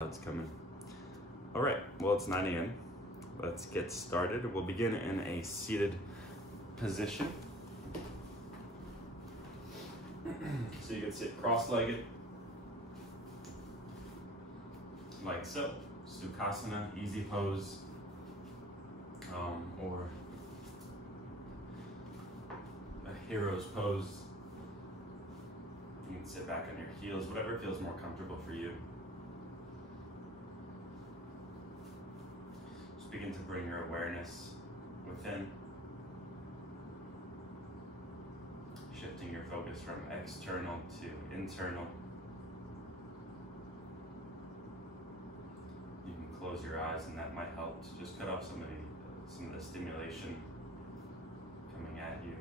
It's coming. All right, well, it's 9 a.m. Let's get started. We'll begin in a seated position. So you can sit cross-legged, like so. Sukhasana, easy pose, or a hero's pose. You can sit back on your heels, whatever feels more comfortable for you. Just begin to bring your awareness within, shifting your focus from external to internal. You can close your eyes, and that might help to just cut off some of the stimulation coming at you,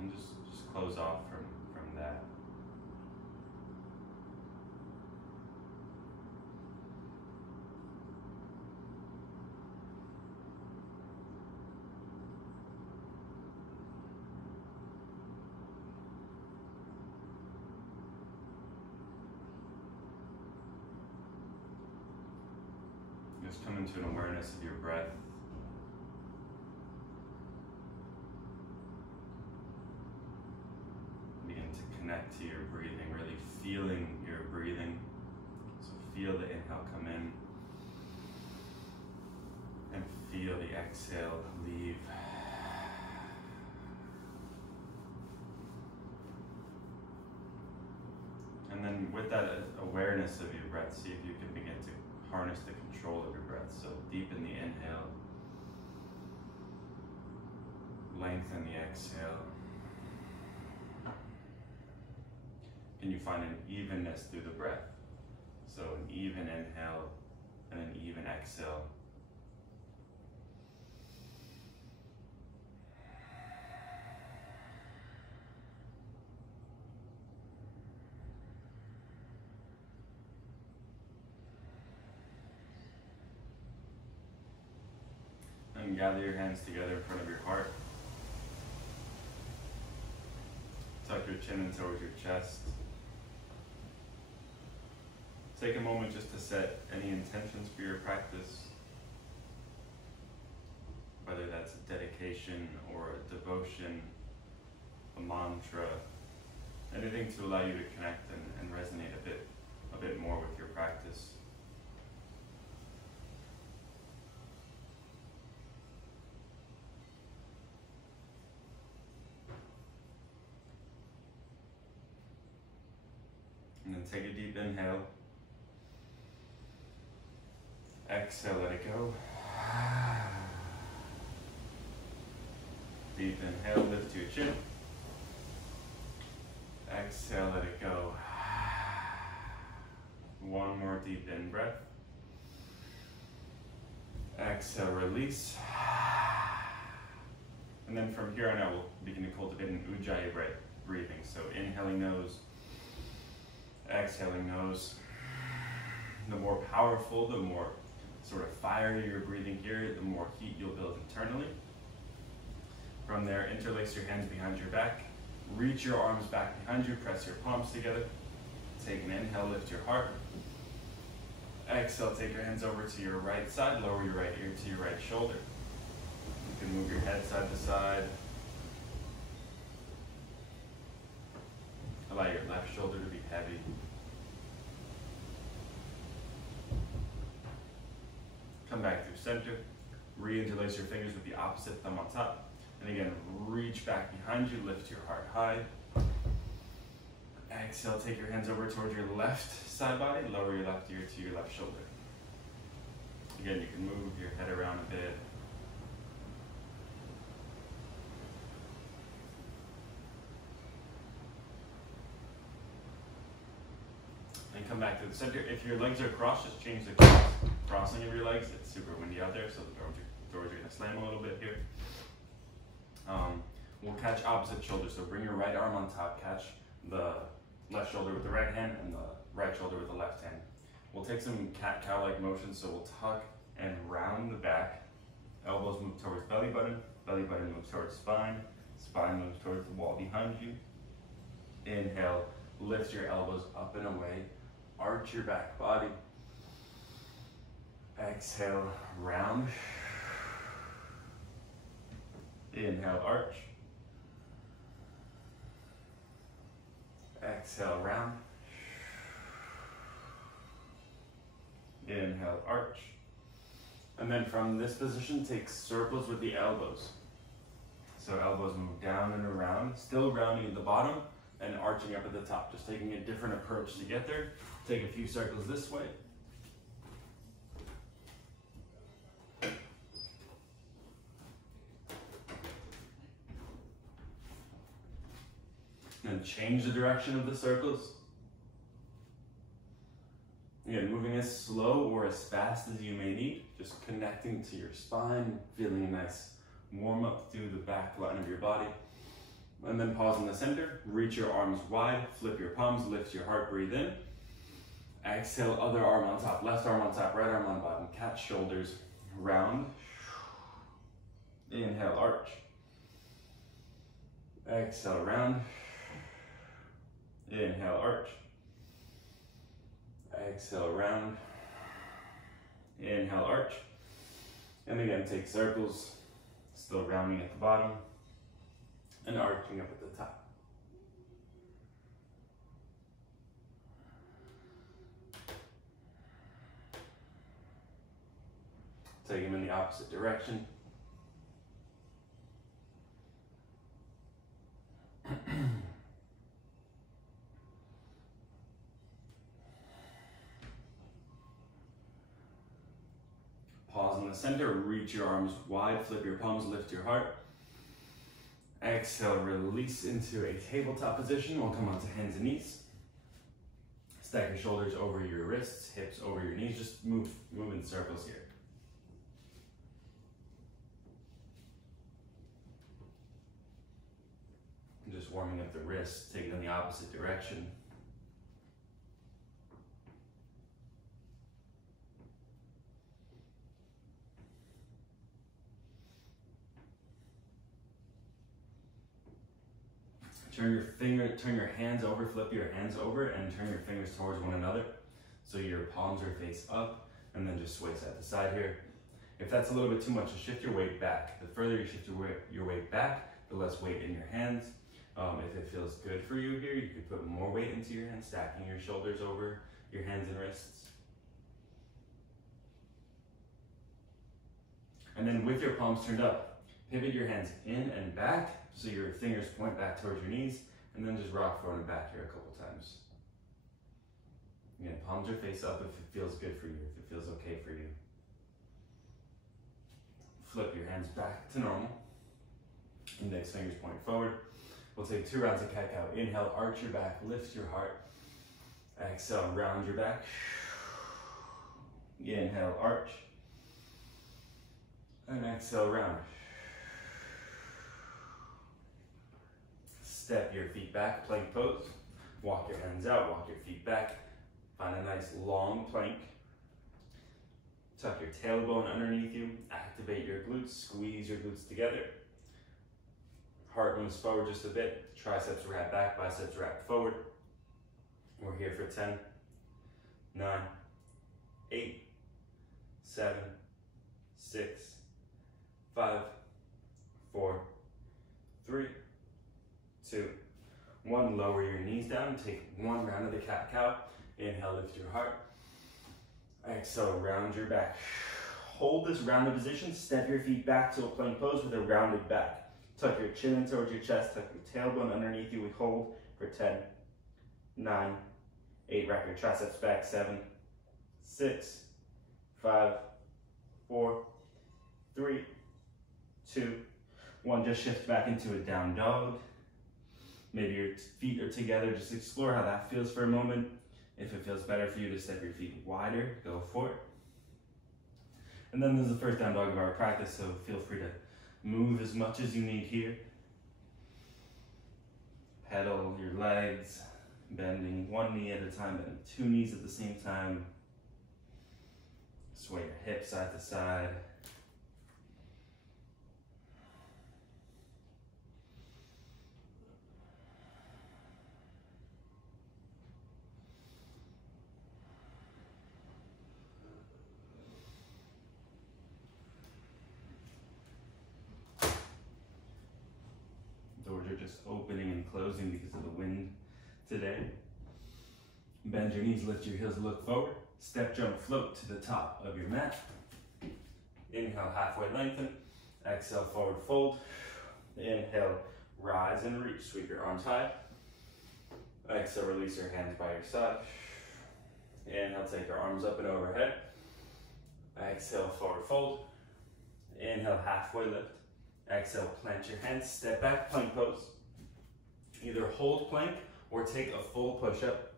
and just close off from that. Just come into an awareness of your breath. Begin to connect to your breathing, really feeling your breathing. So feel the inhale come in, and feel the exhale leave. And then with that awareness of your breath, see if you can begin to harness the control of your breath. So deepen the inhale, lengthen the exhale. Can you find an evenness through the breath? So an even inhale and an even exhale. And gather your hands together in front of your heart. Tuck your chin in towards your chest. Take a moment just to set any intentions for your practice, whether that's a dedication or a devotion, a mantra, anything to allow you to connect and resonate a bit more with your practice. And then take a deep inhale. Exhale, let it go. Deep inhale, lift your chin. Exhale, let it go. One more deep in breath. Exhale, release. And then from here on out, we'll begin to cultivate an ujjayi breathing. So inhaling nose, exhaling nose. The more powerful, the more sort of fire you're breathing here, the more heat you'll build internally. From there, interlace your hands behind your back, reach your arms back behind you, press your palms together. Take an inhale, lift your heart. Exhale, take your hands over to your right side, lower your right ear to your right shoulder. You can move your head side to side. Allow your left shoulder to be heavy. Come back through center, re-interlace your fingers with the opposite thumb on top, and again, reach back behind you, lift your heart high. Exhale, take your hands over towards your left side body, lower your left ear to your left shoulder. Again, you can move your head around a bit. And come back to the center. If your legs are crossed, just change the crossing of your legs. It's super windy out there, so the doors are going to slam a little bit here. We'll catch opposite shoulders. So bring your right arm on top, catch the left shoulder with the right hand and the right shoulder with the left hand. We'll take some cat-cow-like motions, so we'll tuck and round the back. Elbows move towards belly button moves towards spine moves towards the wall behind you. Inhale, lift your elbows up and away. arch your back body. Exhale, round. Inhale, arch. Exhale, round. Inhale, arch. And then from this position, take circles with the elbows. So elbows move down and around, still rounding at the bottom and arching up at the top. Just taking a different approach to get there. Take a few circles this way. And change the direction of the circles. Again, moving as slow or as fast as you may need, just connecting to your spine, feeling a nice warm up through the back line of your body. And then pause in the center, reach your arms wide, flip your palms, lift your heart, breathe in. Exhale, other arm on top, left arm on top, right arm on bottom, catch shoulders, round. Inhale, arch. Exhale, round. Inhale, arch. Exhale, round. Inhale, arch. And again, take circles, still rounding at the bottom and arching up at the top. Take them in the opposite direction. Pause in the center, reach your arms wide, flip your palms, lift your heart. Exhale, release into a tabletop position. We'll come onto hands and knees. Stack your shoulders over your wrists, hips over your knees. Just move in circles here. Just warming up the wrists, take it in the opposite direction. Turn your hands over, flip your hands over, and turn your fingers towards one another. So your palms are face up, and then just sway side to side here. If that's a little bit too much, just shift your weight back. The further you shift your weight back, the less weight in your hands. If it feels good for you here, you could put more weight into your hands, stacking your shoulders over your hands and wrists. And then with your palms turned up, pivot your hands in and back, so your fingers point back towards your knees, and then just rock forward and back here a couple times. Again, palms are face up if it feels good for you, if it feels okay for you. Flip your hands back to normal. Index fingers point forward. We'll take 2 rounds of cat-cow. Inhale, arch your back, lift your heart. Exhale, round your back. Inhale, arch. And exhale, round. Step your feet back, plank pose. Walk your hands out, walk your feet back. Find a nice long plank. Tuck your tailbone underneath you. Activate your glutes, squeeze your glutes together. Heart moves forward just a bit. Triceps wrap back, biceps wrap forward. We're here for 10, 9, 8, 7, 6, 5, 4, 3, 2, 1. Lower your knees down. Take 1 round of the cat-cow. Inhale, lift your heart. Exhale, round your back. Hold this rounded position. Step your feet back to a plank pose with a rounded back. Tuck your chin in towards your chest. Tuck your tailbone underneath you. We hold for 10, 9, 8. Wrap your triceps back. 7, 6, 5, 4, 3, 2, 1. Just shift back into a down dog. Maybe your feet are together. Just explore how that feels for a moment. If it feels better for you to step your feet wider, go for it. And then this is the first down dog of our practice, so feel free to move as much as you need here. Pedal your legs, bending 1 knee at a time, bending 2 knees at the same time. Sway your hips side to side. arms are just opening and closing because of the wind today. Bend your knees, lift your heels, look forward. Step, jump, float to the top of your mat. Inhale, halfway lengthen. Exhale, forward fold. Inhale, rise and reach. Sweep your arms high. Exhale, release your hands by your side. Inhale, take your arms up and overhead. Exhale, forward fold. Inhale, halfway lift. Exhale, plant your hands, step back, plank pose. Either hold plank or take a full push-up.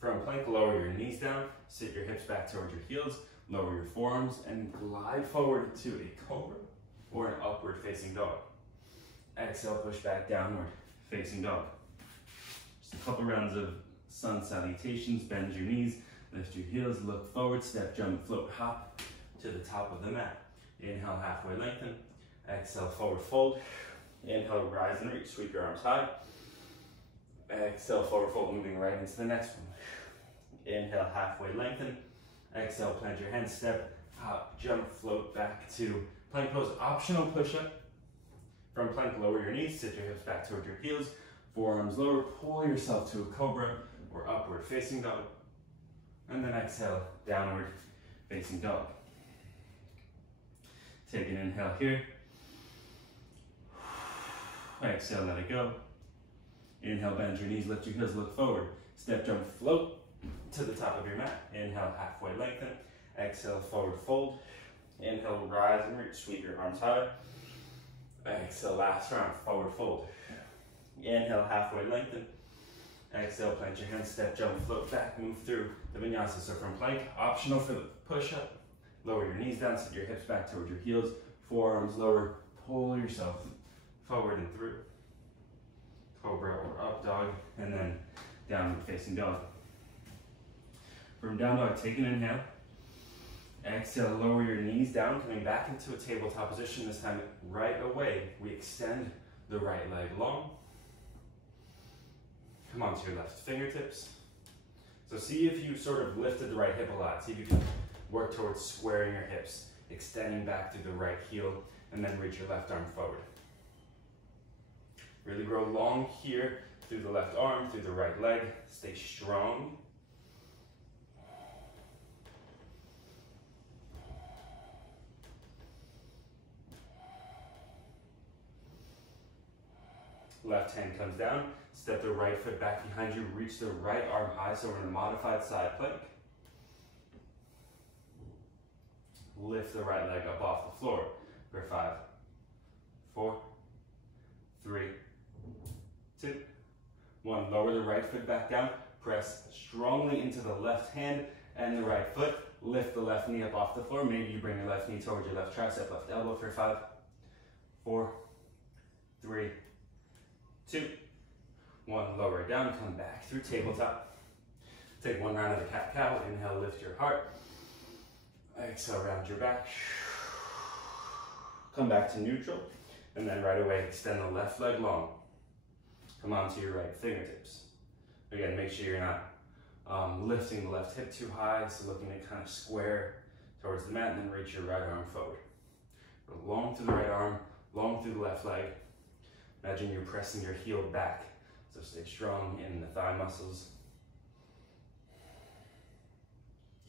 From plank, lower your knees down, sit your hips back towards your heels, lower your forearms, and glide forward to a cobra or an upward facing dog. Exhale, push back, downward facing dog. Just a couple rounds of sun salutations. Bend your knees, lift your heels, look forward, step, jump, float, hop to the top of the mat. Inhale, halfway lengthen. Exhale, forward fold. Inhale, rise and reach. Sweep your arms high. Exhale, forward fold, moving right into the next one. Inhale, halfway lengthen. Exhale, plant your hands, step, hop, jump, float back to plank pose. Optional push-up. From plank, lower your knees, sit your hips back towards your heels. Forearms lower, pull yourself to a cobra or upward facing dog. And then exhale, downward facing dog. Take an inhale here. Exhale, let it go. Inhale, bend your knees, lift your heels, look forward. Step, jump, float to the top of your mat. Inhale, halfway lengthen. Exhale, forward fold. Inhale, rise and reach. Sweep your arms high. Exhale, last round, forward fold. Inhale, halfway lengthen. Exhale, plant your hands, step, jump, float back, move through the vinyasa. So from plank, optional for the push-up. Lower your knees down, sit your hips back towards your heels. Forearms lower, pull yourself forward and through. Cobra or up dog, and then downward facing dog. From down dog, take an inhale. Exhale, lower your knees down, coming back into a tabletop position. This time, right away, we extend the right leg long. Come onto your left fingertips. So see if you sort of lifted the right hip a lot. See if you can work towards squaring your hips, extending back through the right heel, and then reach your left arm forward. Really grow long here through the left arm, through the right leg. Stay strong. Left hand comes down, step the right foot back behind you, reach the right arm high, so we're in a modified side plank. Lift the right leg up off the floor for 5, 4, 3, 2, 1. Lower the right foot back down, press strongly into the left hand and the right foot. Lift the left knee up off the floor. Maybe you bring your left knee towards your left tricep, left elbow for 5, 4, 3, 2, 1. Lower it down, come back through tabletop. Take one round of the cat-cow. Inhale, lift your heart. Exhale, round your back. Come back to neutral. And then right away, extend the left leg long. Come onto your right fingertips. Again, make sure you're not lifting the left hip too high, so looking to kind of square towards the mat, and then reach your right arm forward. Go long through the right arm, long through the left leg. Imagine you're pressing your heel back, so stay strong in the thigh muscles.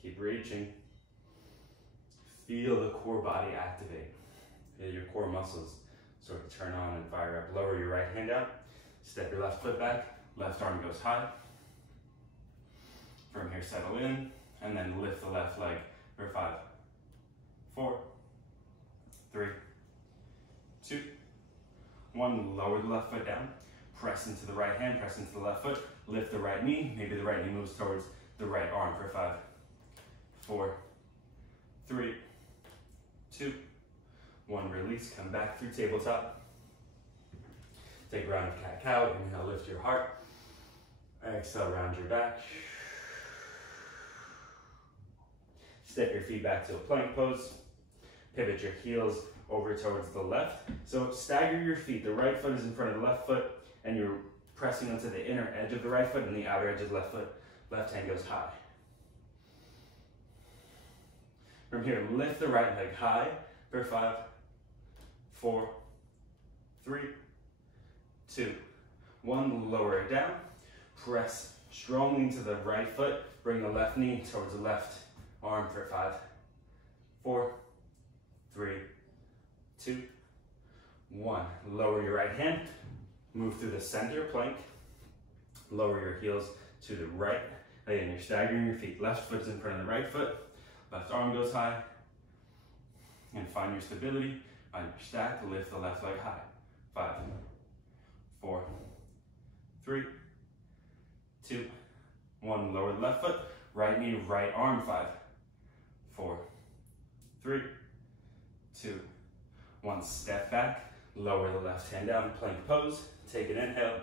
Keep reaching. Feel the core body activate. Feel your core muscles sort of turn on and fire up. Lower your right hand down. Step your left foot back. Left arm goes high. From here, settle in. And then lift the left leg for 5, 4, 3, 2, 1. Lower the left foot down. Press into the right hand. Press into the left foot. Lift the right knee. Maybe the right knee moves towards the right arm for 5, 4, 3, 2, 1. Release, come back through tabletop. Take a round of cat-cow. Inhale, lift your heart. Exhale, round your back. Step your feet back to a plank pose. Pivot your heels over towards the left. So stagger your feet. The right foot is in front of the left foot, and you're pressing onto the inner edge of the right foot and the outer edge of the left foot. Left hand goes high. From here, lift the right leg high for 5, 4, 3, 2, 1. Lower it down. Press strongly into the right foot. Bring the left knee towards the left arm for 5, 4, 3, 2, 1. Lower your right hand. Move through the center plank. Lower your heels to the right. Again, you're staggering your feet. Left foot's in front of the right foot. Left arm goes high. And find your stability. Find your stack. Lift the left leg high. 5, 4, 3, 2, 1. Lower the left foot. Right knee, right arm. 5, 4, 3, 2, 1. Step back. Lower the left hand down. Plank pose. Take an inhale.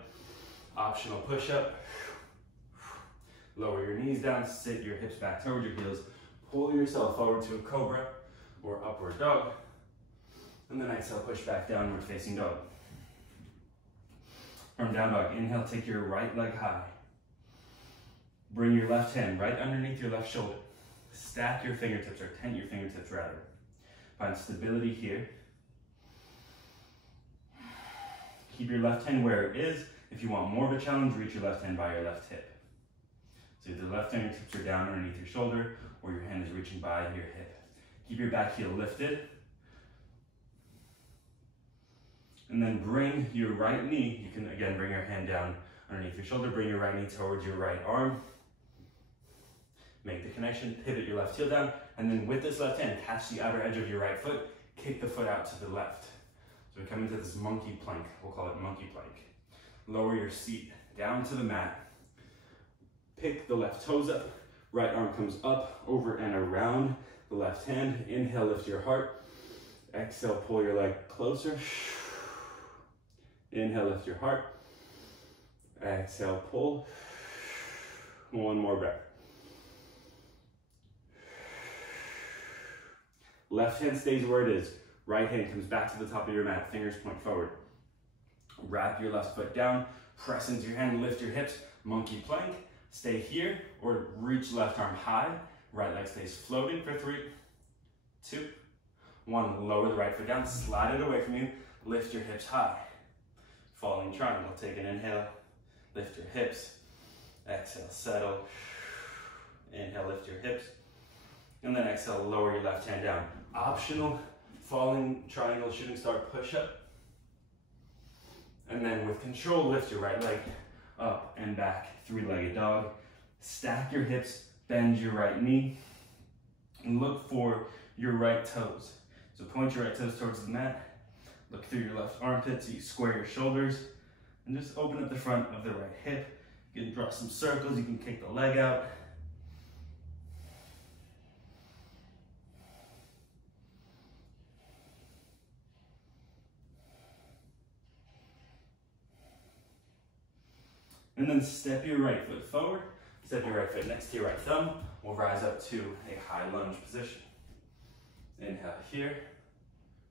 Optional push-up. Lower your knees down. Sit your hips back towards your heels. Pull yourself forward to a cobra or upward dog. And then exhale, push back, downward facing dog. From down dog, inhale, take your right leg high. Bring your left hand right underneath your left shoulder. Stack your fingertips, or tent your fingertips rather. Find stability here. Keep your left hand where it is. If you want more of a challenge, reach your left hand by your left hip. So either the left fingertips are down underneath your shoulder, or your hand is reaching by your hip. Keep your back heel lifted. And then bring your right knee, you can again bring your hand down underneath your shoulder, bring your right knee towards your right arm. Make the connection, pivot your left heel down, and then with this left hand, catch the outer edge of your right foot, kick the foot out to the left. So we come into this monkey plank, we'll call it monkey plank. Lower your seat down to the mat, pick the left toes up, right arm comes up, over and around the left hand. Inhale, lift your heart. Exhale, pull your leg closer. Inhale, lift your heart. Exhale, pull. One more breath. Left hand stays where it is. Right hand comes back to the top of your mat. Fingers point forward. Wrap your left foot down. Press into your hand, lift your hips. Monkey plank. Stay here or reach left arm high. Right leg stays floating for 3, 2, 1. Lower the right foot down. Slide it away from you. Lift your hips high. Falling triangle. Take an inhale. Lift your hips. Exhale, settle. Inhale, lift your hips. And then exhale, lower your left hand down. Optional falling triangle shooting star push-up. And then with control, lift your right leg up and back, 3-legged dog. Stack your hips, bend your right knee, and look for your right toes. So point your right toes towards the mat. Look through your left armpit so you square your shoulders, and just open up the front of the right hip. You can draw some circles, you can kick the leg out. And then step your right foot forward, step your right foot next to your right thumb. We'll rise up to a high lunge position. Inhale here,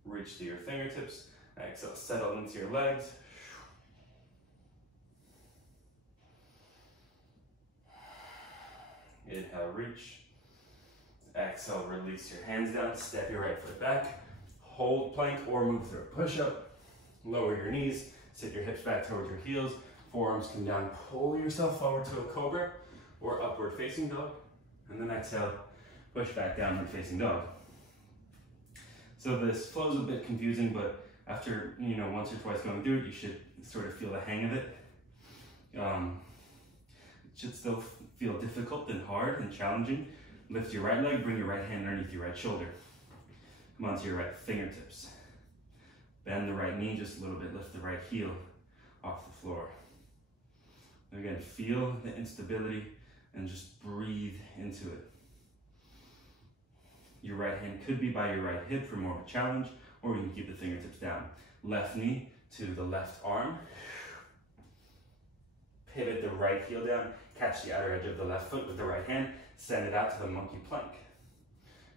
reach to your fingertips. Exhale, settle into your legs. Inhale, reach. Exhale, release your hands down, step your right foot back. Hold plank or move through a push-up. Lower your knees, sit your hips back towards your heels. Forearms come down, pull yourself forward to a cobra or upward facing dog. And then exhale, push back downward facing dog. So this flow is a bit confusing, but after, once or twice going through it, you should sort of feel the hang of it. It should still feel difficult and hard and challenging. Lift your right leg, bring your right hand underneath your right shoulder. Come onto your right fingertips. Bend the right knee just a little bit, lift the right heel off the floor. And again, feel the instability and just breathe into it. Your right hand could be by your right hip for more of a challenge, or you can keep the fingertips down. Left knee to the left arm. Pivot the right heel down, catch the outer edge of the left foot with the right hand, send it out to the monkey plank.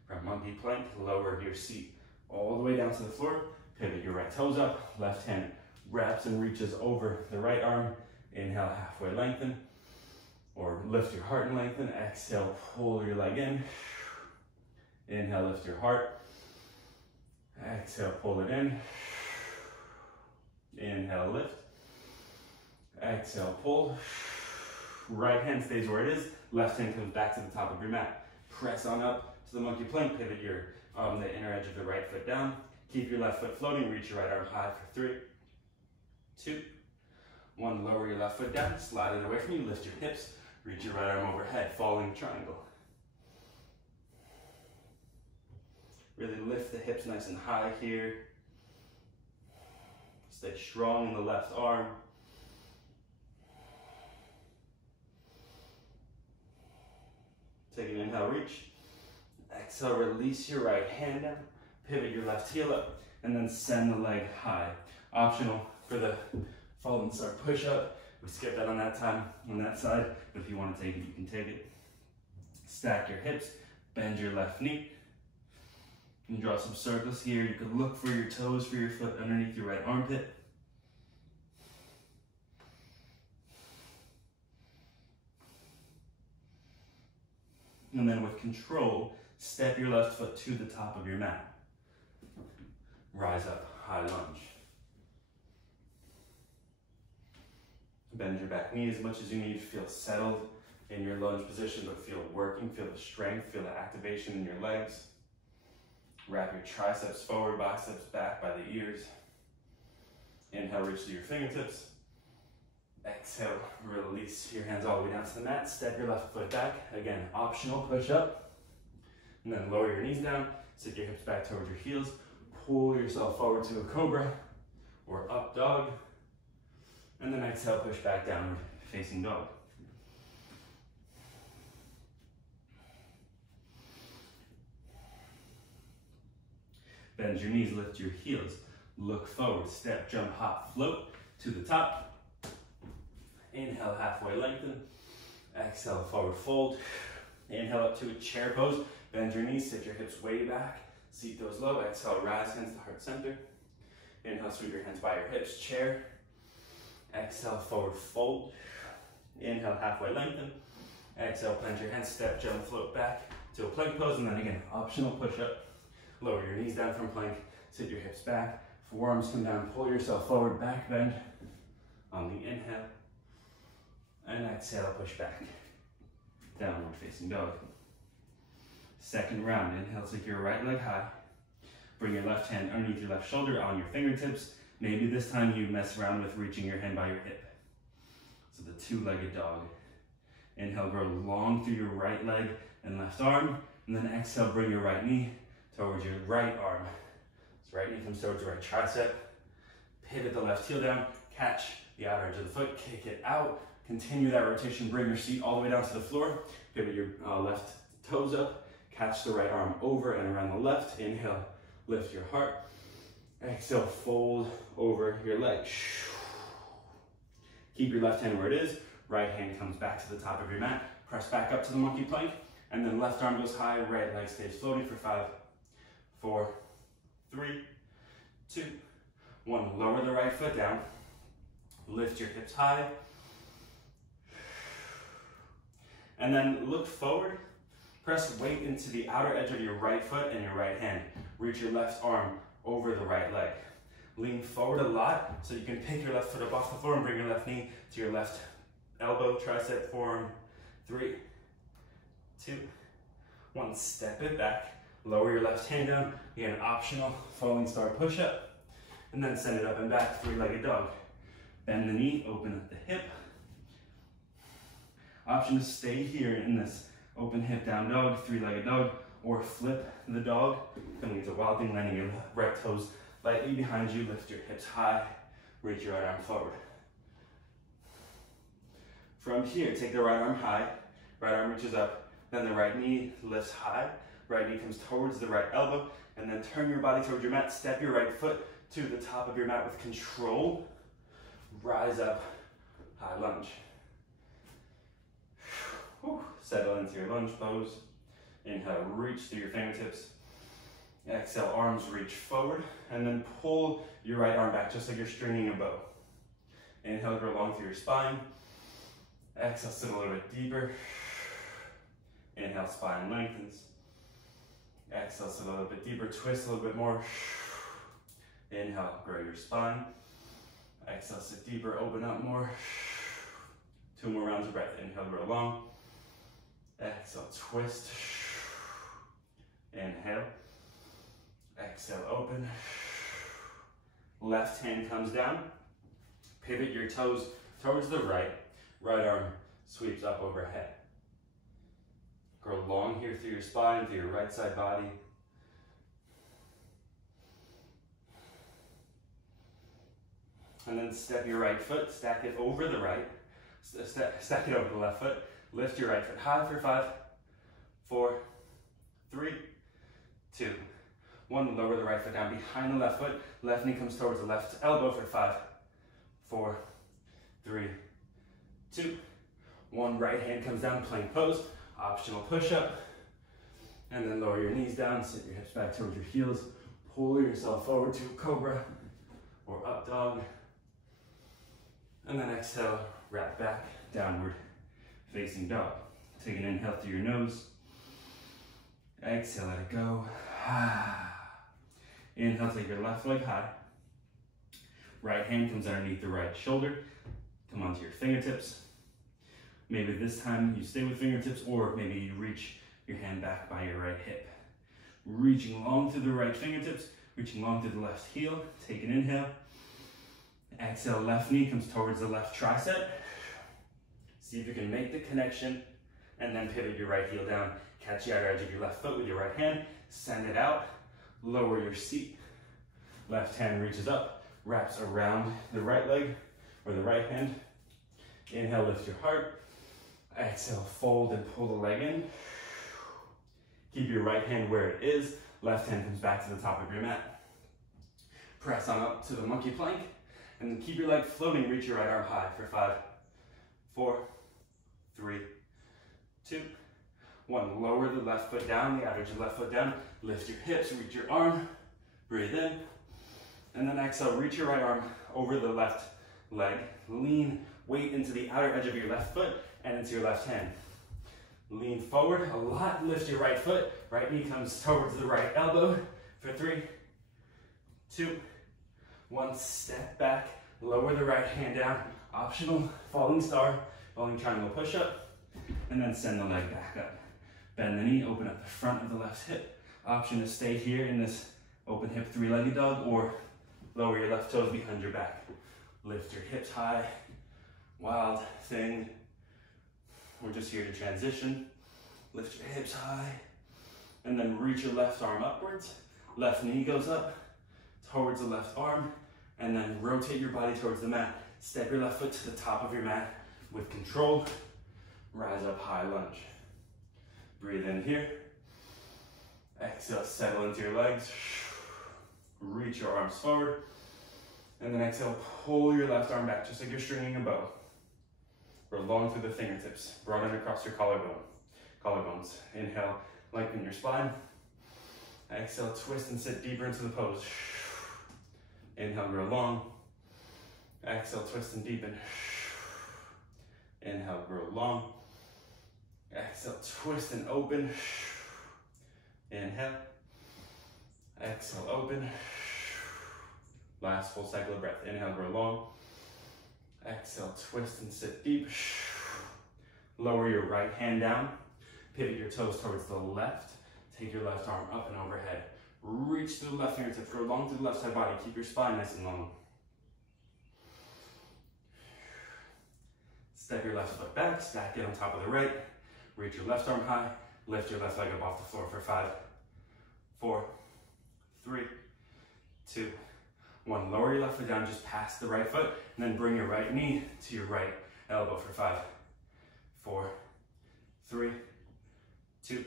From monkey plank, lower your seat all the way down to the floor, pivot your right toes up, left hand wraps and reaches over the right arm. Inhale, halfway lengthen, or lift your heart and lengthen. Exhale, pull your leg in. Inhale, lift your heart. Exhale, pull it in. Inhale, lift. Exhale, pull. Right hand stays where it is. Left hand comes back to the top of your mat. Press on up to the monkey plank. Pivot the inner edge of the right foot down. Keep your left foot floating. Reach your right arm high for 3, 2, 1. Lower your left foot down. Slide it away from you. Lift your hips. Reach your right arm overhead. Falling triangle. Really lift the hips nice and high here. Stay strong in the left arm. Take an inhale, reach. Exhale, release your right hand down. Pivot your left heel up, and then send the leg high. Optional for the fallen start push-up. We skipped that on that time, on that side, but if you want to take it, you can take it. Stack your hips, bend your left knee. You can draw some circles here. You could look for your toes for your foot underneath your right armpit. And then with control, step your left foot to the top of your mat. Rise up, high lunge. Bend your back knee as much as you need. Feel settled in your lunge position, but feel working, feel the strength, feel the activation in your legs. Wrap your triceps forward, biceps back by the ears. Inhale, reach to your fingertips. Exhale, release your hands all the way down to the mat. Step your left foot back. Again, optional push up. And then lower your knees down. Sit your hips back towards your heels. Pull yourself forward to a cobra or up dog. And then exhale, push back downward, facing dog. Bend your knees, lift your heels. Look forward, step, jump, hop, float to the top. Inhale, halfway lengthen. Exhale, forward fold. Inhale up to a chair pose. Bend your knees, sit your hips way back. Seat those low. Exhale, rise, hands to heart center. Inhale, sweep your hands by your hips, chair. Exhale, forward fold. Inhale, halfway lengthen. Exhale, plant your hands, step, jump, float back to a plank pose. And then again, optional push up. Lower your knees down from plank. Sit your hips back. Forearms come down. Pull yourself forward, back bend on the inhale. And exhale, push back. Downward facing dog. Second round, inhale, take your right leg high. Bring your left hand underneath your left shoulder on your fingertips. Maybe this time you mess around with reaching your hand by your hip. So the two-legged dog. Inhale, grow long through your right leg and left arm. And then exhale, bring your right knee towards your right arm. So right knee comes towards your right tricep. Pivot the left heel down. Catch the outer edge of the foot. Kick it out. Continue that rotation. Bring your seat all the way down to the floor. Pivot your left toes up. Catch the right arm over and around the left. Inhale, lift your heart. Exhale, fold over your leg. Keep your left hand where it is. Right hand comes back to the top of your mat. Press back up to the monkey plank. And then left arm goes high. Right leg stays floating for 5, 4, 3, 2, 1. Lower the right foot down. Lift your hips high. And then look forward. Press weight into the outer edge of your right foot and your right hand. Reach your left arm over the right leg. Lean forward a lot so you can pick your left foot up off the floor and bring your left knee to your left elbow, tricep, forearm. 3, 2, 1. Step it back. Lower your left hand down. Again, optional falling star push-up. And then send it up and back, three-legged dog. Bend the knee, open at the hip. Option to stay here in this open hip down dog, three-legged dog, or flip the dog. Coming into wild thing, landing your right toes lightly behind you. Lift your hips high. Reach your right arm forward. From here, take the right arm high. Right arm reaches up. Then the right knee lifts high. Right knee comes towards the right elbow. And then turn your body towards your mat. Step your right foot to the top of your mat with control. Rise up, high lunge. Settle into your lunge pose. Inhale, reach through your fingertips. Exhale, arms reach forward. And then pull your right arm back just like you're stringing a bow. Inhale, grow long through your spine. Exhale, sit a little bit deeper. Inhale, spine lengthens. Exhale, sit a little bit deeper. Twist a little bit more. Inhale, grow your spine. Exhale, sit deeper, open up more. 2 more rounds of breath. Inhale, grow long. Exhale, twist. Inhale. Exhale, open. Left hand comes down. Pivot your toes towards the right. Right arm sweeps up overhead. Grow long here through your spine, through your right side body. And then step your right foot, stack it over the right, stack it over the left foot, lift your right foot high for 5, 4, 3, 2, 1. Lower the right foot down behind the left foot, left knee comes towards the left elbow for 5, 4, 3, 2, 1. Right hand comes down, plank pose, optional push-up, and then lower your knees down, sit your hips back towards your heels, pull yourself forward to a cobra or up dog. And then exhale, wrap back, downward facing dog. Take an inhale through your nose. Exhale, let it go. Inhale, take your left leg high. Right hand comes underneath the right shoulder. Come onto your fingertips. Maybe this time you stay with fingertips, or maybe you reach your hand back by your right hip. Reaching long through the right fingertips, reaching long through the left heel. Take an inhale. Exhale, left knee comes towards the left tricep. See if you can make the connection, and then pivot your right heel down. Catch the outer edge of your left foot with your right hand. Send it out. Lower your seat. Left hand reaches up, wraps around the right leg or the right hand. Inhale, lift your heart. Exhale, fold and pull the leg in. Keep your right hand where it is. Left hand comes back to the top of your mat. Press on up to the monkey plank. And keep your leg floating, reach your right arm high for 5, 4, 3, 2, 1. Lower the left foot down, the outer edge of the left foot down. Lift your hips, reach your arm, breathe in. And then exhale, reach your right arm over the left leg. Lean weight into the outer edge of your left foot and into your left hand. Lean forward a lot, lift your right foot. Right knee comes towards the right elbow for 3, 2, 1. Step back, lower the right hand down. Optional falling star, falling triangle push-up. And then send the leg back up. Bend the knee, open up the front of the left hip. Option to stay here in this open hip three-legged dog, or lower your left toes behind your back. Lift your hips high. Wild thing. We're just here to transition. Lift your hips high. And then reach your left arm upwards. Left knee goes up towards the left arm. And then rotate your body towards the mat. Step your left foot to the top of your mat with control. Rise up, high lunge. Breathe in here. Exhale, settle into your legs. Reach your arms forward. And then exhale, pull your left arm back, just like you're stringing a bow. Roll long through the fingertips. Broaden across your collarbones. Inhale, lengthen your spine. Exhale, twist and sit deeper into the pose. Inhale, grow long. Exhale, twist and deepen. Inhale, grow long. Exhale, twist and open. Inhale. Exhale, open. Last full cycle of breath. Inhale, grow long. Exhale, twist and sit deep. Lower your right hand down. Pivot your toes towards the left. Take your left arm up and overhead. Reach to the left fingertips, grow long through the left side body. Keep your spine nice and long. Step your left foot back, stack it on top of the right. Reach your left arm high. Lift your left leg up off the floor for 5, 4, 3, 2, 1. Lower your left foot down just past the right foot, and then bring your right knee to your right elbow for 5, 4, 3, 2,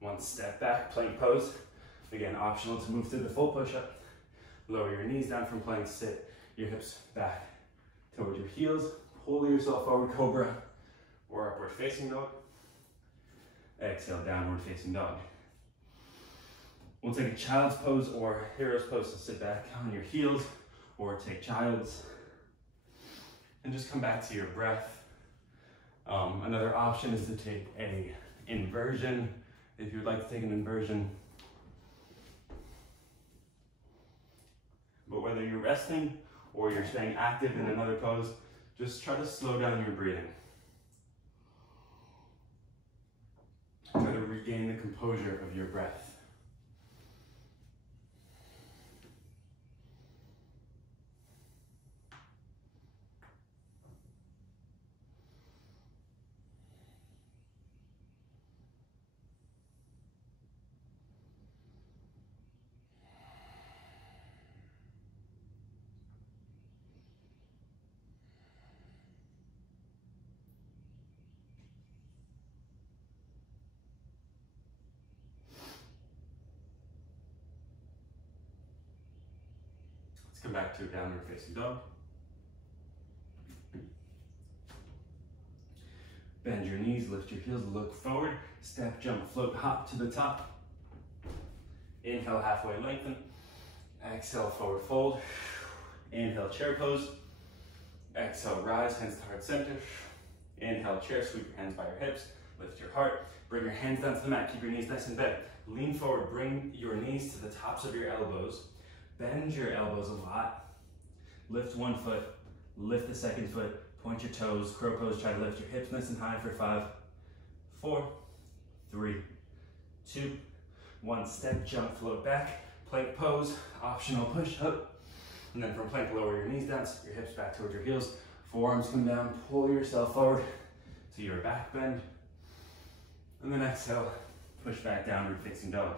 1. Step back, plank pose. Again, optional to move to the full push-up. Lower your knees down from plank, sit your hips back towards your heels. Pull yourself forward, cobra, or upward facing dog. Exhale, downward facing dog. We'll take a child's pose or hero's pose, so sit back on your heels, or take child's. And just come back to your breath. Another option is to take a inversion, if you'd like to take an inversion. But whether you're resting or you're staying active in another pose, just try to slow down your breathing. Try to regain the composure of your breath. Come back to a downward facing dog. Bend your knees, lift your heels, look forward, step, jump, float, hop to the top. Inhale, halfway lengthen. Exhale, forward fold. Inhale, chair pose. Exhale, rise, hands to heart center. Inhale, chair, sweep your hands by your hips, lift your heart. Bring your hands down to the mat, keep your knees nice and bent. Lean forward, bring your knees to the tops of your elbows. Bend your elbows a lot. Lift one foot, lift the second foot, point your toes, crow pose, try to lift your hips nice and high for 5, 4, 3, 2, 1. Step, jump, float back, plank pose, optional push up. And then from plank, lower your knees down, step your hips back towards your heels, forearms come down, pull yourself forward to your back bend. And then exhale, push back, downward facing dog.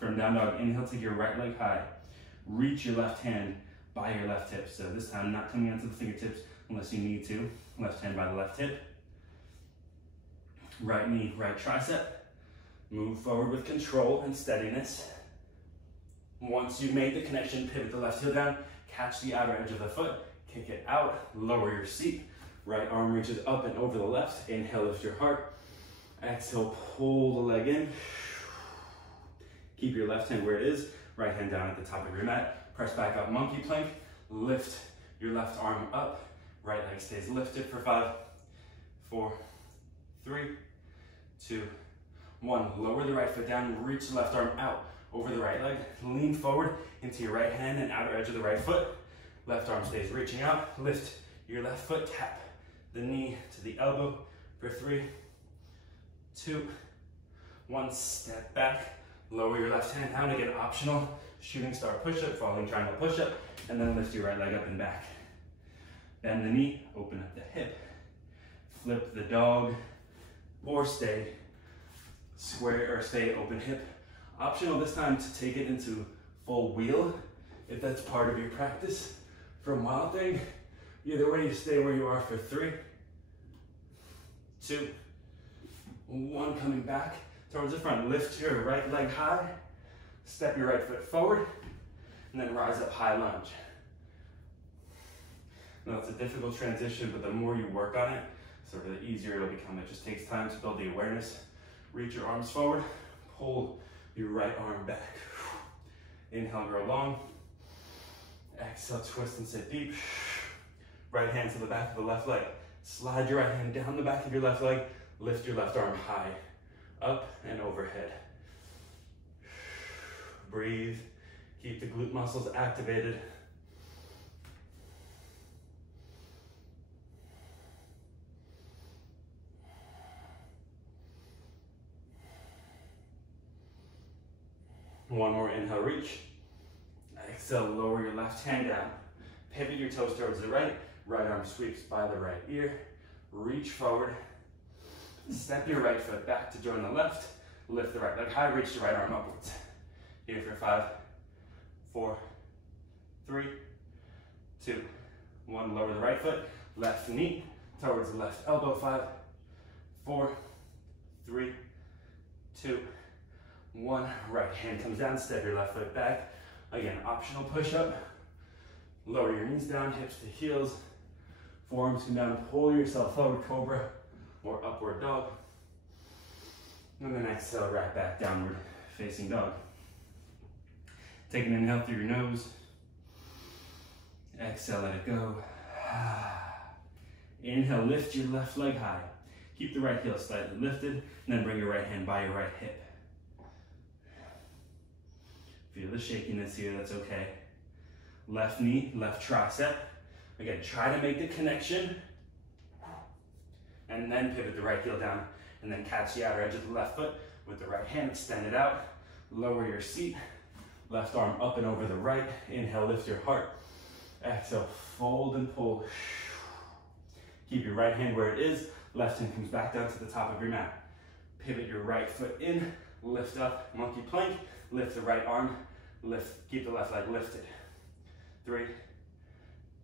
From down dog, inhale, take your right leg high. Reach your left hand by your left hip. So this time, not coming onto the fingertips unless you need to. Left hand by the left hip. Right knee, right tricep. Move forward with control and steadiness. Once you've made the connection, pivot the left heel down. Catch the outer edge of the foot. Kick it out. Lower your seat. Right arm reaches up and over the left. Inhale, lift your heart. Exhale, pull the leg in. Keep your left hand where it is, right hand down at the top of your mat. Press back up, monkey plank. Lift your left arm up. Right leg stays lifted for 5, 4, 3, 2, 1. Lower the right foot down, reach the left arm out over the right leg. Lean forward into your right hand and outer edge of the right foot. Left arm stays reaching out. Lift your left foot, tap the knee to the elbow for 3, 2, 1. Step back. Lower your left hand down, again optional. Shooting star push-up, falling triangle push-up, and then lift your right leg up and back. Bend the knee, open up the hip. Flip the dog, or stay square or stay open hip. Optional this time to take it into full wheel, if that's part of your practice. From Wild Thing, either way you stay where you are for 3, 2, 1, coming back towards the front. Lift your right leg high, step your right foot forward, and then rise up, high lunge. Now it's a difficult transition, but the more you work on it, sort of the easier it'll become. It just takes time to build the awareness. Reach your arms forward, pull your right arm back. Inhale, grow long. Exhale, twist and sit deep. Right hand to the back of the left leg. Slide your right hand down the back of your left leg. Lift your left arm high, up and overhead. Breathe. Keep the glute muscles activated. One more inhale, reach. Exhale, lower your left hand down. Pivot your toes towards the right. Right arm sweeps by the right ear. Reach forward. Step your right foot back to join the left. Lift the right leg high, reach the right arm upwards. Here for 5, 4, 3, 2, 1. Lower the right foot, left knee towards the left elbow. 5, 4, 3, 2, 1. Right hand comes down, step your left foot back. Again, optional push-up. Lower your knees down, hips to heels. Forearms come down, pull yourself forward, cobra or upward dog. And then exhale, right back, downward facing dog. Take an inhale through your nose. Exhale, let it go. Inhale, lift your left leg high. Keep the right heel slightly lifted, and then bring your right hand by your right hip. Feel the shakiness here, that's okay. left knee, left tricep. Again, try to make the connection, and then pivot the right heel down, and then catch the outer edge of the left foot with the right hand, extend it out, lower your seat, left arm up and over the right. Inhale, lift your heart. Exhale, fold and pull. Keep your right hand where it is, left hand comes back down to the top of your mat. Pivot your right foot in, lift up, monkey plank, lift the right arm, lift, keep the left leg lifted. 3,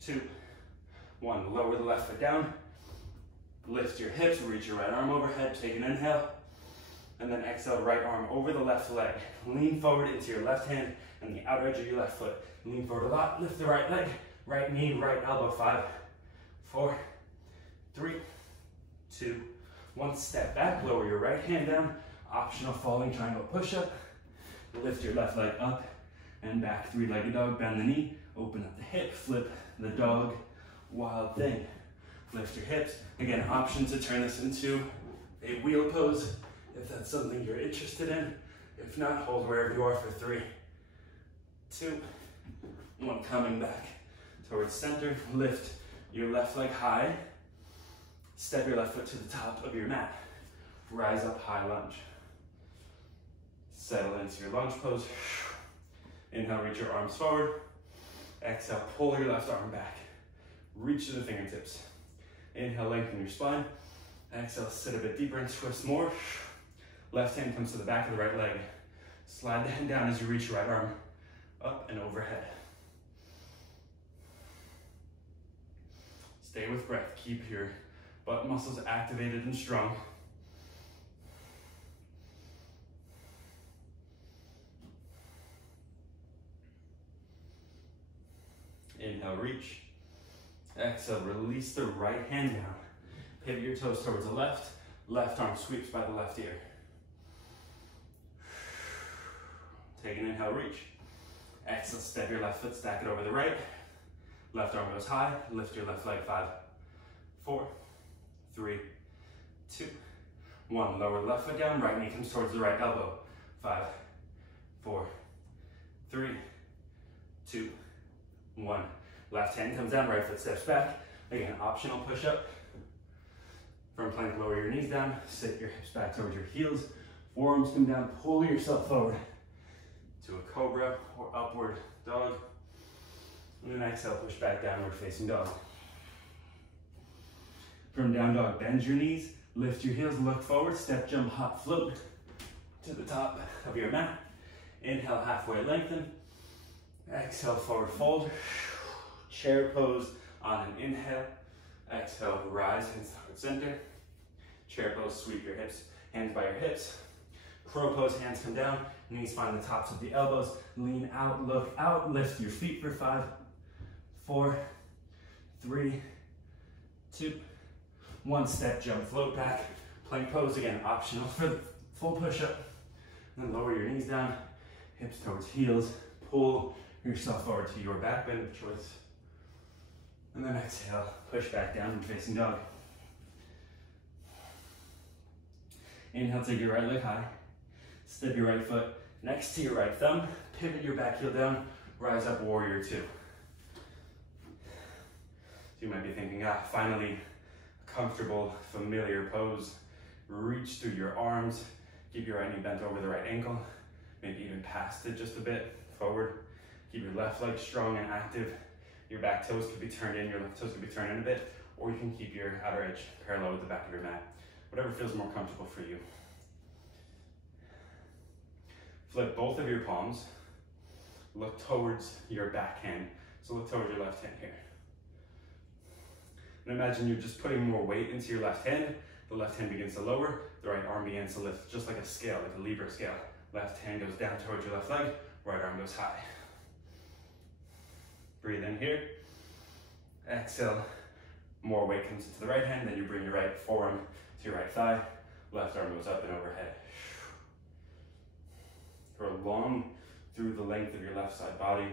2, 1, lower the left foot down, lift your hips, reach your right arm overhead, take an inhale, and then exhale, right arm over the left leg. Lean forward into your left hand and the outer edge of your left foot. Lean forward a lot, lift the right leg, right knee, right elbow. 5, 4, 3, 2, 1. Step back, lower your right hand down, optional falling triangle push-up. Lift your left leg up and back, 3-legged dog, bend the knee, open up the hip, flip the dog, wild thing. Lift your hips. Again, option to turn this into a wheel pose if that's something you're interested in. If not, hold wherever you are for 3, 2, 1. Coming back towards center. Lift your left leg high. Step your left foot to the top of your mat. Rise up, high lunge. Settle into your lunge pose. Inhale, reach your arms forward. Exhale, pull your left arm back. Reach to the fingertips. Inhale, lengthen your spine. Exhale, sit a bit deeper and twist more. Left hand comes to the back of the right leg. Slide the hand down as you reach your right arm up and overhead. Stay with breath. Keep your butt muscles activated and strong. Inhale, reach. Exhale, release the right hand down. Pivot your toes towards the left. Left arm sweeps by the left ear. Take an inhale, reach. Exhale, step your left foot, stack it over the right. Left arm goes high, lift your left leg. 5, 4, 3, 2, 1. Lower the left foot down, right knee comes towards the right elbow. 5, 4, 3, 2, 1. Left hand comes down, right foot steps back. Again, optional push-up. From plank, lower your knees down, sit your hips back towards your heels. Forearms come down, pull yourself forward to a cobra or upward dog. And then exhale, push back, downward facing dog. From down dog, bend your knees, lift your heels, look forward, step, jump, hop, float to the top of your mat. Inhale, halfway lengthen. Exhale, forward fold. Chair pose on an inhale. Exhale, rise, hands towards center. Chair pose, sweep your hips, hands by your hips. Crow pose, hands come down, knees find the tops of the elbows. Lean out, look out, lift your feet for 5, 4, 3, 2, 1. Step, jump, float back. Plank pose, again, optional for the full push-up. Then lower your knees down, hips towards heels. Pull yourself forward to your back bend of choice. And then exhale, push back, downward facing dog. Inhale, take your right leg high. Step your right foot next to your right thumb. Pivot your back heel down. Rise up, warrior 2. So you might be thinking, finally, a comfortable, familiar pose. Reach through your arms. Keep your right knee bent over the right ankle. Maybe even past it just a bit, forward. Keep your left leg strong and active. Your back toes could be turned in, your left toes could be turned in a bit, or you can keep your outer edge parallel with the back of your mat. Whatever feels more comfortable for you. Flip both of your palms. Look towards your back hand. So look towards your left hand here. And imagine you're just putting more weight into your left hand. The left hand begins to lower, the right arm begins to lift, just like a scale, like a Libra scale. Left hand goes down towards your left leg, right arm goes high. Breathe in here. Exhale. More weight comes into the right hand, then you bring your right forearm to your right thigh. Left arm goes up and overhead. Prolong through the length of your left side body.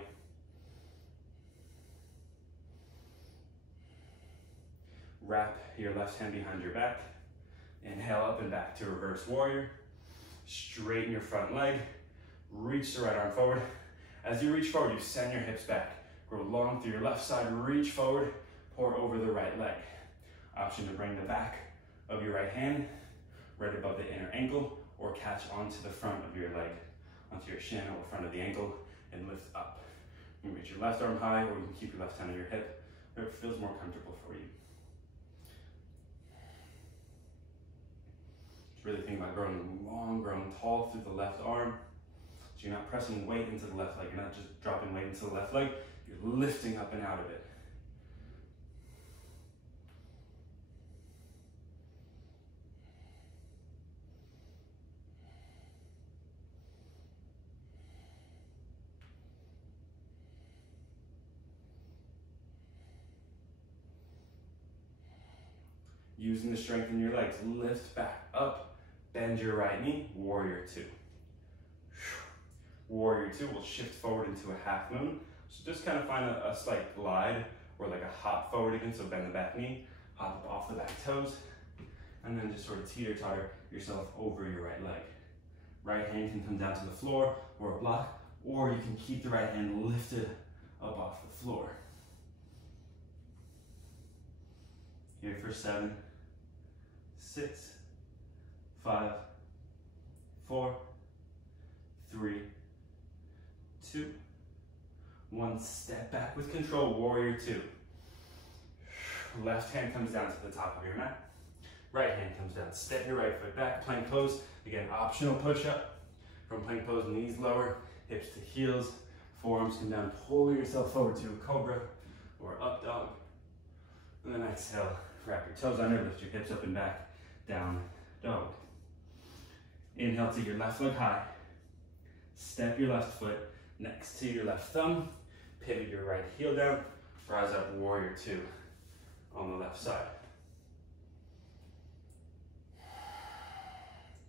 Wrap your left hand behind your back. Inhale up and back to reverse warrior. Straighten your front leg. Reach the right arm forward. As you reach forward, you send your hips back. Grow long through your left side, reach forward, pour over the right leg. Option to bring the back of your right hand right above the inner ankle, or catch onto the front of your leg, onto your shin or front of the ankle, and lift up. You can reach your left arm high, or you can keep your left hand on your hip, whatever feels more comfortable for you. Just really think about growing long, growing tall through the left arm. So you're not pressing weight into the left leg, you're not just dropping weight into the left leg, you're lifting up and out of it. Using the strength in your legs, lift back up, bend your right knee, warrior two. Warrior two will shift forward into a half moon. So just kind of find a slight glide or like a hop forward again. So bend the back knee, hop up off the back toes, and then just sort of teeter-totter yourself over your right leg. Right hand can come down to the floor or a block, or you can keep the right hand lifted up off the floor. Here for 7, 6, 5, 4, 3, 2, 1. Step back with control, warrior two. Left hand comes down to the top of your mat. Right hand comes down. Step your right foot back, plank pose. Again, optional push-up. From plank pose, knees lower, hips to heels. Forearms come down, pull yourself forward to a cobra or up dog. And then exhale, wrap your toes under, lift your hips up and back, down dog. Inhale to your left leg high. Step your left foot next to your left thumb. Pivot your right heel down. Rise up, warrior two on the left side.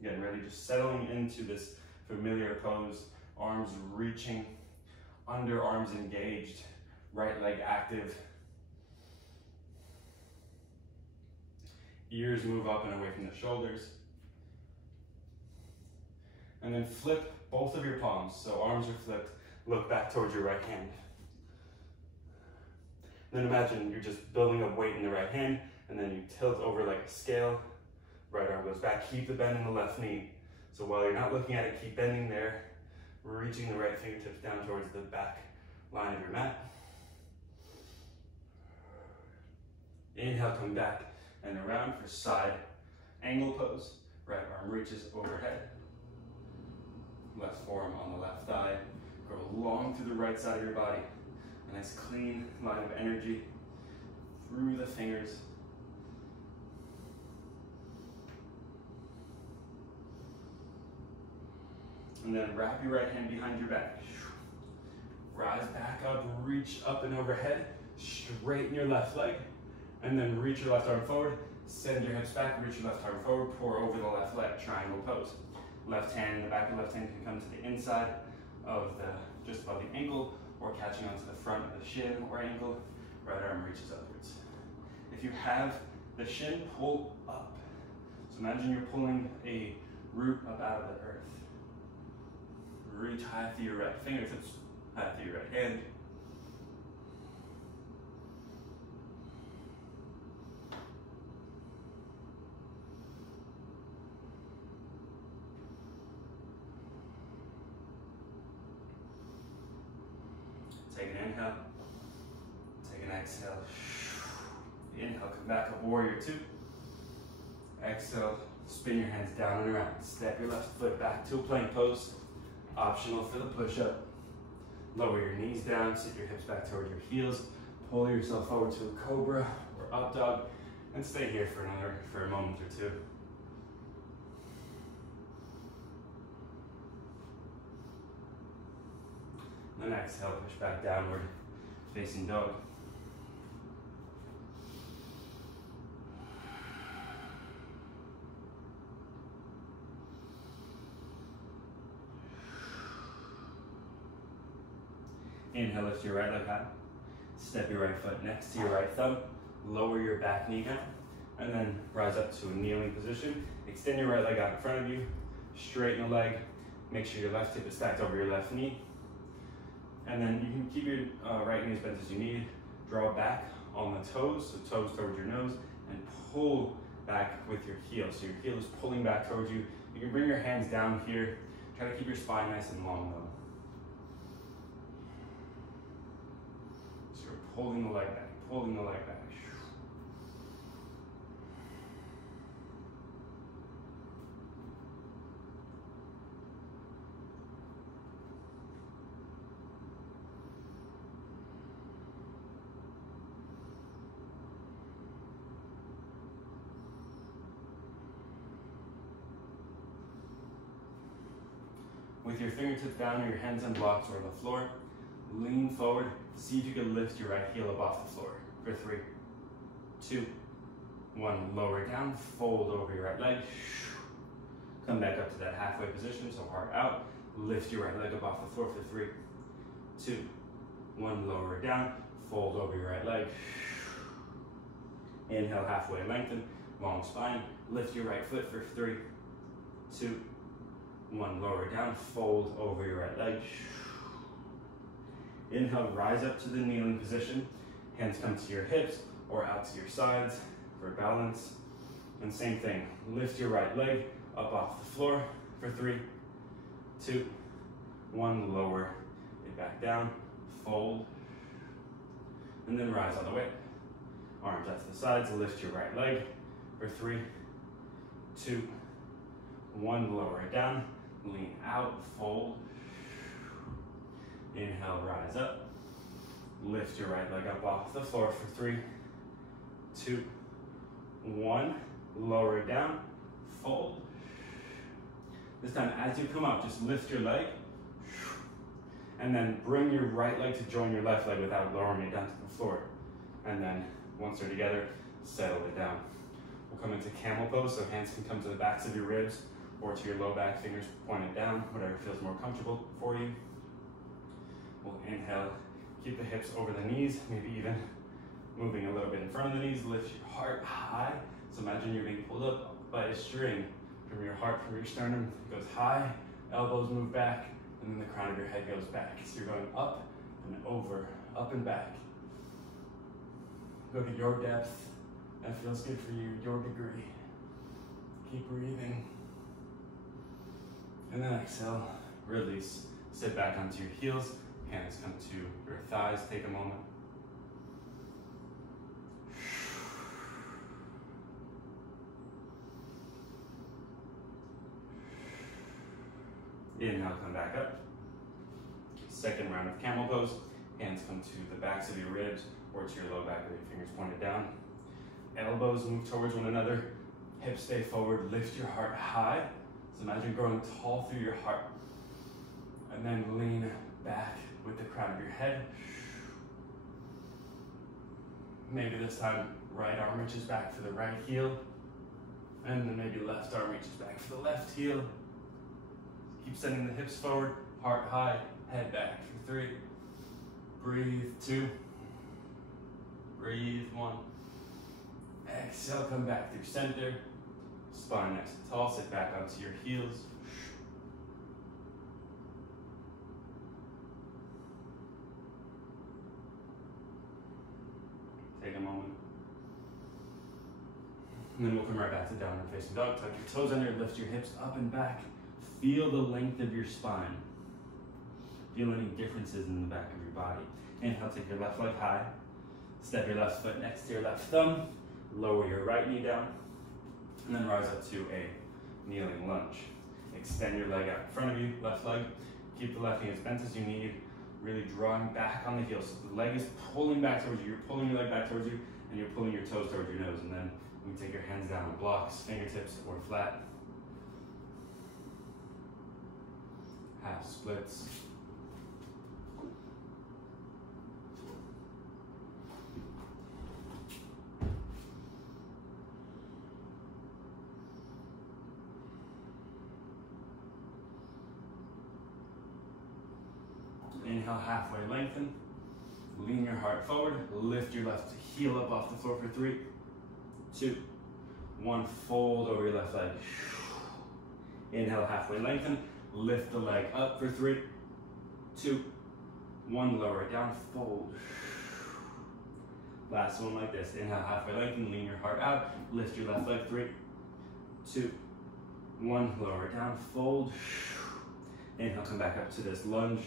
Getting ready, just settling into this familiar pose. Arms reaching, underarms engaged, right leg active. Ears move up and away from the shoulders. And then flip both of your palms, so arms are flipped, look back towards your right hand. Then imagine you're just building up weight in the right hand, and then you tilt over like a scale. Right arm goes back, keep the bend in the left knee. So while you're not looking at it, keep bending there, reaching the right fingertips down towards the back line of your mat. Inhale, come back and around for side angle pose. Right arm reaches overhead. Left forearm on the left thigh. Go long through the right side of your body. A nice clean line of energy through the fingers. And then wrap your right hand behind your back. Rise back up, reach up and overhead. Straighten your left leg. And then reach your left arm forward. Send your hips back, reach your left arm forward, pour over the left leg, triangle pose. Left hand, the back of the left hand can come to the inside of just above the ankle, or catching onto the front of the shin or ankle. Right arm reaches upwards. If you have the shin, pull up. So imagine you're pulling a root up out of the earth. Reach high through your right fingertips, high through your right hand. Take an inhale, take an exhale. Inhale, come back up, warrior two. Exhale, spin your hands down and around. Step your left foot back to a plank pose. Optional for the push-up. Lower your knees down, sit your hips back toward your heels. Pull yourself forward to a cobra or up dog, and stay here for a moment or two. And exhale, push back downward, facing dog. Inhale, lift your right leg high. Step your right foot next to your right thumb. Lower your back knee down. And then rise up to a kneeling position. Extend your right leg out in front of you. Straighten the leg. Make sure your left hip is stacked over your left knee. And then you can keep your right knee as bent as you need. Draw back on the toes, so toes towards your nose, and pull back with your heel. So your heel is pulling back towards you. You can bring your hands down here. Try to keep your spine nice and long though. So you're pulling the leg back, pulling the leg back. With your fingertips down or your hands on blocks or on the floor, lean forward. See if you can lift your right heel up off the floor. For 3, 2, 1. Lower down, fold over your right leg. Come back up to that halfway position, so heart out. Lift your right leg up off the floor for 3, 2, 1. Lower it down, fold over your right leg. Inhale, halfway lengthen, long spine. Lift your right foot for 3, 2, 1. Lower down, fold over your right leg. Inhale, rise up to the kneeling position. Hands come to your hips or out to your sides for balance. And same thing, lift your right leg up off the floor for 3, 2, 1. Lower it back down, fold, and then rise on the way. Arms out to the sides, lift your right leg for 3, 2, 1. Lower it down. Lean out, fold. Inhale, rise up. Lift your right leg up off the floor for 3, 2, 1. Lower it down, fold. This time, as you come up, just lift your leg. And then bring your right leg to join your left leg without lowering it down to the floor. And then, once they're together, settle it down. We'll come into camel pose, so hands can come to the backs of your ribs or to your low back, fingers pointed down, whatever feels more comfortable for you. We'll inhale, keep the hips over the knees, maybe even moving a little bit in front of the knees. Lift your heart high. So imagine you're being pulled up by a string from your heart, from your sternum. It goes high, elbows move back, and then the crown of your head goes back. So you're going up and over, up and back. Go to your depth. That feels good for you, your degree. Keep breathing. And then exhale, release. Sit back onto your heels. Hands come to your thighs. Take a moment. Inhale, come back up. Second round of camel pose. Hands come to the backs of your ribs or to your low back with your fingers pointed down. Elbows move towards one another. Hips stay forward. Lift your heart high. So imagine growing tall through your heart. And then lean back with the crown of your head. Maybe this time right arm reaches back for the right heel. And then maybe left arm reaches back for the left heel. Keep sending the hips forward, heart high, head back for 3. Breathe 2. Breathe 1. Exhale, come back through center. Spine nice and tall, sit back onto your heels. Take a moment. And then we'll come right back to downward facing dog. Tuck your toes under, lift your hips up and back. Feel the length of your spine. Feel any differences in the back of your body. Inhale, take your left leg high. Step your left foot next to your left thumb. Lower your right knee down. And then rise up to a kneeling lunge. Extend your leg out in front of you, left leg. Keep the left knee as bent as you need. Really drawing back on the heel. So the leg is pulling back towards you. You're pulling your leg back towards you, and you're pulling your toes towards your nose. And then you take your hands down on blocks, fingertips, or flat. Half splits. Inhale, halfway lengthen. Lean your heart forward. Lift your left heel up off the floor for 3, 2, 1. Fold over your left leg. Inhale, halfway lengthen. Lift the leg up for 3, 2, One, lower it down, fold. Last one like this. Inhale, halfway lengthen, lean your heart out. Lift your left leg, 3, 2, 1. Lower it down, fold. Inhale, come back up to this lunge,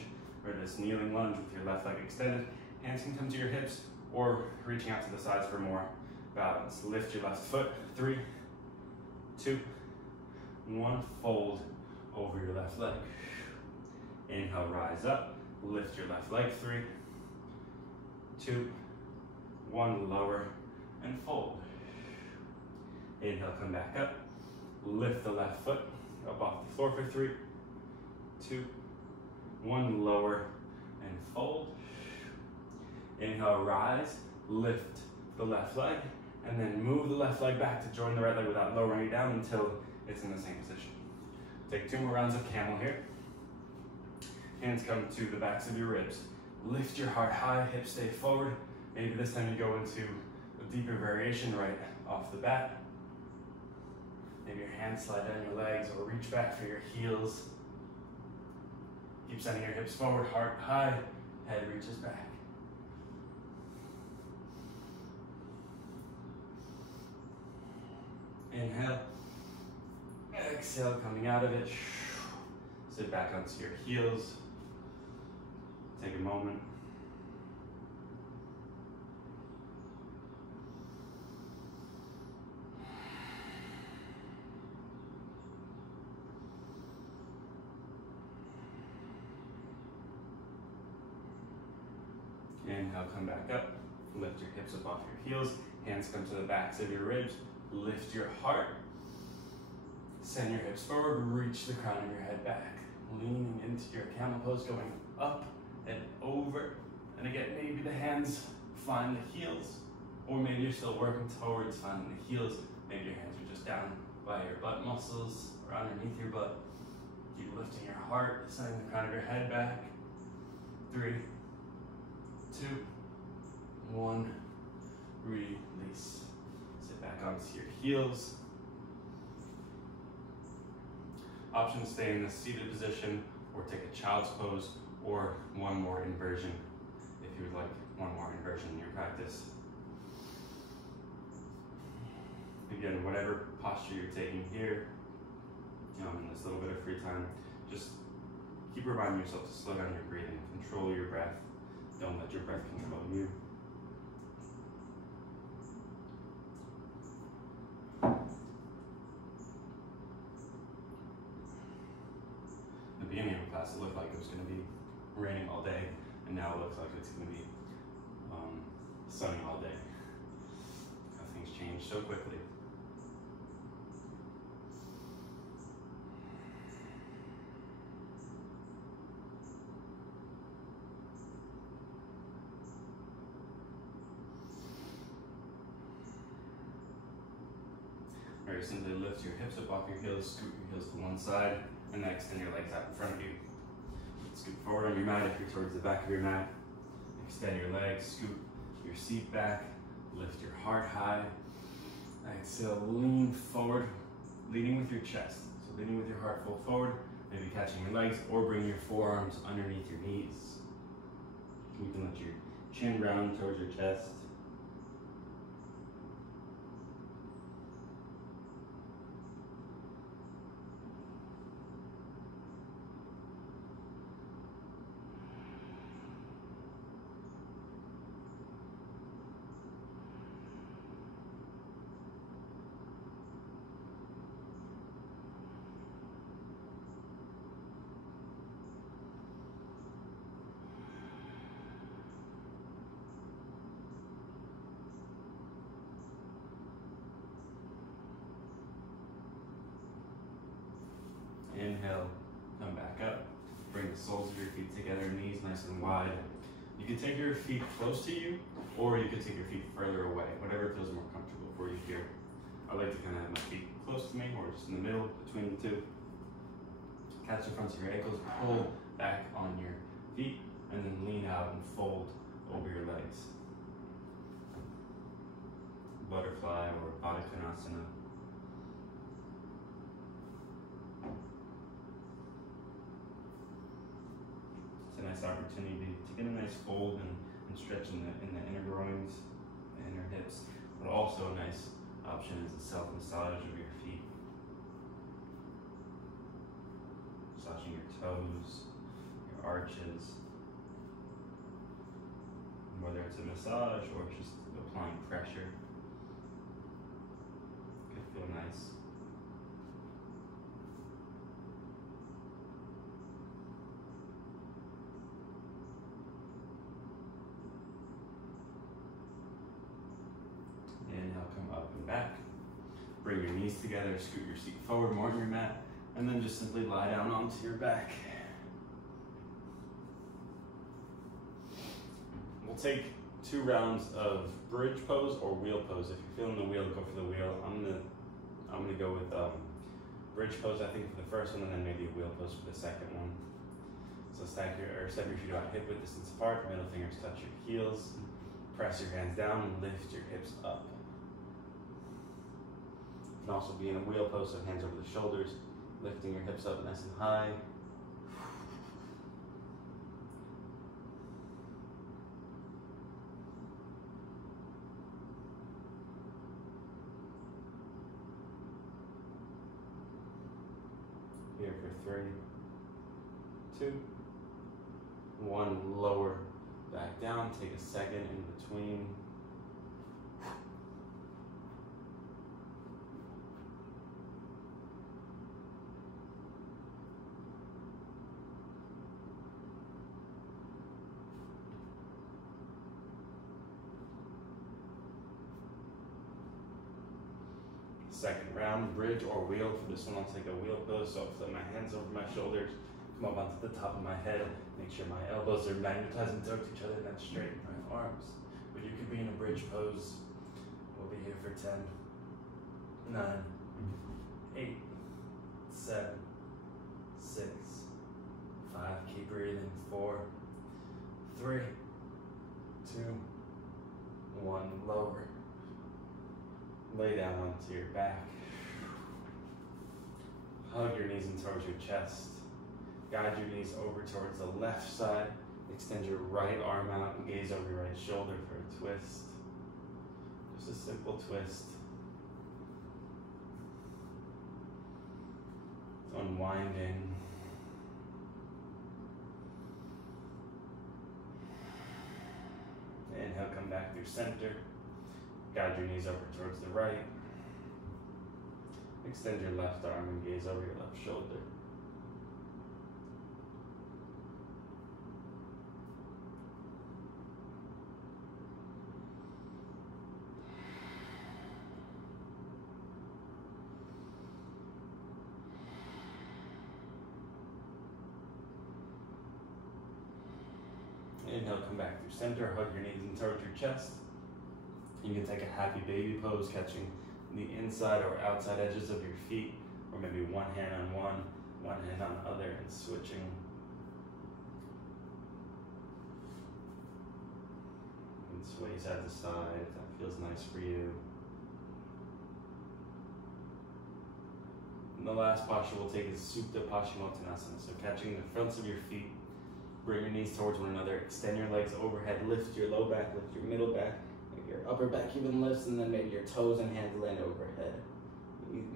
or this kneeling lunge with your left leg extended. Hands can come to your hips, or reaching out to the sides for more balance. Lift your left foot, 3, 2, 1. Fold over your left leg. Inhale, rise up. Lift your left leg, 3, 2, 1. Lower and fold. Inhale, come back up. Lift the left foot up off the floor for 3, 2, 1. Lower and fold. Inhale, rise. Lift the left leg, and then move the left leg back to join the right leg without lowering it down until it's in the same position. Take 2 more rounds of camel here. Hands come to the backs of your ribs. Lift your heart high, hips stay forward. Maybe this time you go into a deeper variation right off the bat. Maybe your hands slide down your legs or reach back for your heels. Keep sending your hips forward, heart high, head reaches back. Inhale, exhale, coming out of it. Sit back onto your heels. Take a moment. Inhale, come back up. Lift your hips up off your heels. Hands come to the backs of your ribs. Lift your heart. Send your hips forward. Reach the crown of your head back. Leaning into your camel pose, going up and over. And again, maybe the hands find the heels, or maybe you're still working towards finding the heels. Maybe your hands are just down by your butt muscles or underneath your butt. Keep lifting your heart, sending the crown of your head back. 3, 2, 1. Release. Sit back onto your heels. Option to stay in the seated position, or take a child's pose, or one more inversion if you would like one more inversion in your practice. Again, whatever posture you're taking here, in this little bit of free time, just keep reminding yourself to slow down your breathing, control your breath. Don't let your breath control you. At the beginning of the class, it looked like it was going to be raining all day, and now it looks like it's going to be sunny all day. How things change so quickly. Very simply lift your hips up off your heels, scoot your heels to one side, and then extend your legs out in front of you. Scoot forward on your mat if you're towards the back of your mat. Extend your legs, scoot your seat back, lift your heart high. Exhale, lean forward, leading with your chest. So leaning with your heart full forward, maybe catching your legs, or bring your forearms underneath your knees. You can let your chin round towards your chest. Inhale, come back up. Bring the soles of your feet together, knees nice and wide. You can take your feet close to you, or you can take your feet further away, whatever feels more comfortable for you here. I like to kind of have my feet close to me, or just in the middle between the two. Catch the fronts of your ankles, pull back on your feet, and then lean out and fold over your legs. Butterfly or Baddha Konasana. nice opportunity to get a nice fold and stretch in the inner groins, the inner hips, but also a nice option is a self-massage of your feet. Massaging your toes, your arches, whether it's a massage or just applying pressure. It can feel nice. Inhale, come up and back. Bring your knees together, scoot your seat forward more on your mat, and then just simply lie down onto your back. We'll take 2 rounds of bridge pose or wheel pose. If you're feeling the wheel, go for the wheel. I'm gonna go with bridge pose, I think, for the first one, and then maybe a wheel pose for the second one. So step your feet about hip width distance apart, middle fingers touch your heels, press your hands down and lift your hips up. You can also be in a wheel pose, so hands over the shoulders, lifting your hips up nice and high. Here for 3, 2, 1, lower back down, take a second in between. Second round, bridge or wheel. For this one, I'll take a wheel pose. So I'll flip my hands over my shoulders, come up onto the top of my head, make sure my elbows are magnetizing towards each other, and then straighten my arms. But you could be in a bridge pose. We'll be here for 10, 9, 8, 7, 6, 5. Keep breathing. 4, 3, 2, 1. Lower. Lay down onto your back. Hug your knees in towards your chest. Guide your knees over towards the left side. Extend your right arm out and gaze over your right shoulder for a twist. Just a simple twist. Unwinding. Inhale, come back through center. Guide your knees over towards the right. Extend your left arm and gaze over your left shoulder. Inhale, come back through center. Hug your knees in towards your chest. You can take a happy baby pose, catching the inside or outside edges of your feet, or maybe one hand on one hand on the other, and switching. And sway side to side if that feels nice for you. And the last posture we'll take is Supta Paschimottanasana. So catching the fronts of your feet, bring your knees towards one another, extend your legs overhead, lift your low back, lift your middle back, your upper back even lifts, and then maybe your toes and hands land overhead.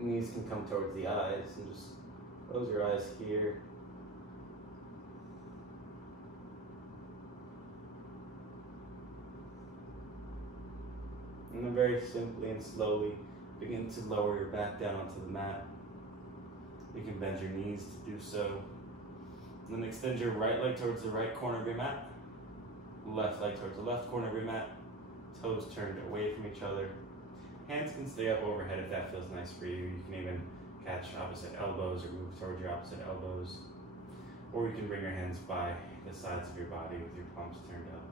Knees can come towards the eyes, and just close your eyes here. And then very simply and slowly begin to lower your back down onto the mat. You can bend your knees to do so. And then extend your right leg towards the right corner of your mat. Left leg towards the left corner of your mat. Toes turned away from each other. Hands can stay up overhead if that feels nice for you. You can even catch opposite elbows or move towards your opposite elbows. Or you can bring your hands by the sides of your body with your palms turned up.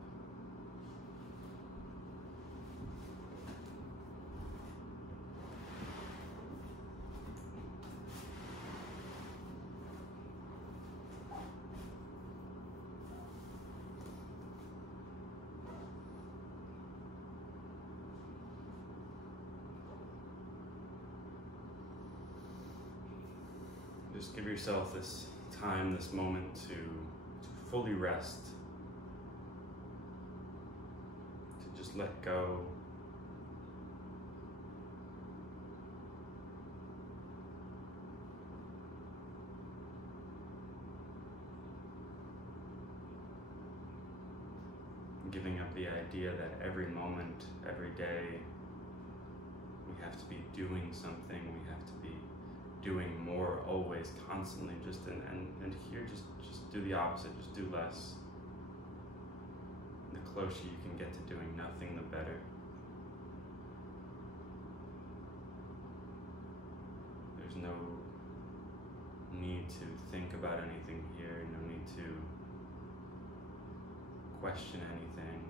Just give yourself this time, this moment to fully rest, to just let go. Giving up the idea that every moment, every day, we have to be doing something, we have to be doing more, always, constantly, and here just do the opposite, just do less. The closer you can get to doing nothing, the better. There's no need to think about anything here, no need to question anything,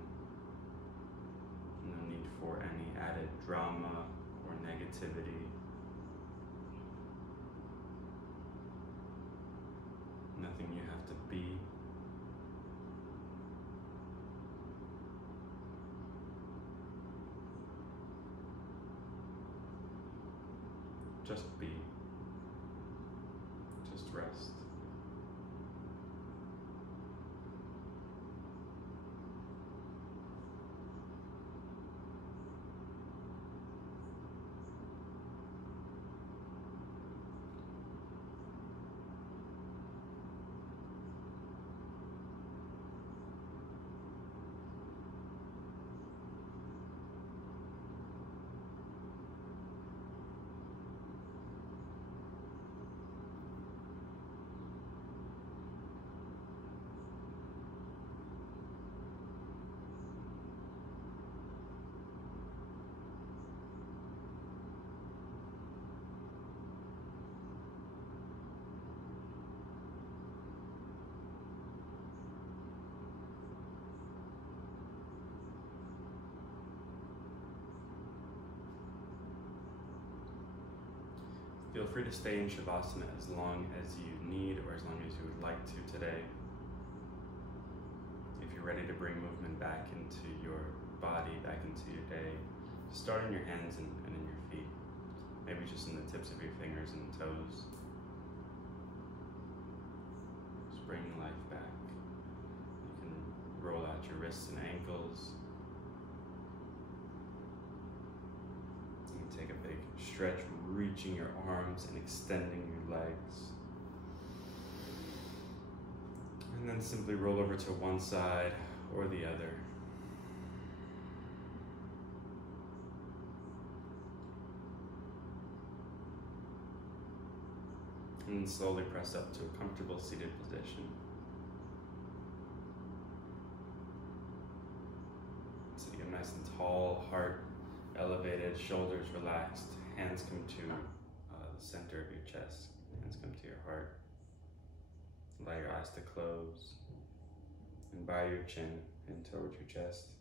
no need for any added drama or negativity. Nothing you have to be. Just be. Just rest. Feel free to stay in Shavasana as long as you need or as long as you would like to today. If you're ready to bring movement back into your body, back into your day, start in your hands and in your feet. Maybe just in the tips of your fingers and toes. Just bring life back. You can roll out your wrists and ankles. You can take a big stretch, reaching your arms and extending your legs. And then simply roll over to one side or the other. And then slowly press up to a comfortable seated position. Sitting up nice and tall, heart elevated, shoulders relaxed, hands come to the center of your chest, hands come to your heart. Allow your eyes to close and bow your chin in towards your chest.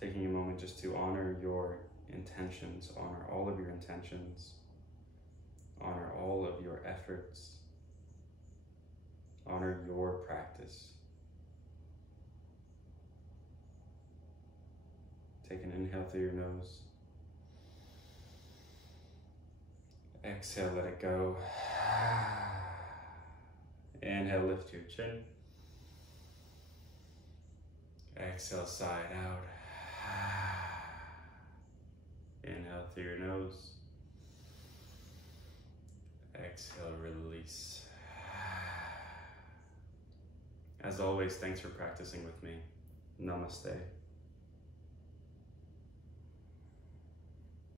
Taking a moment just to honor your intentions, honor all of your intentions, honor all of your efforts, honor your practice. Take an inhale through your nose. Exhale, let it go. Inhale, lift your chin. Exhale, side out. Inhale through your nose. Exhale, release. As always, thanks for practicing with me. Namaste.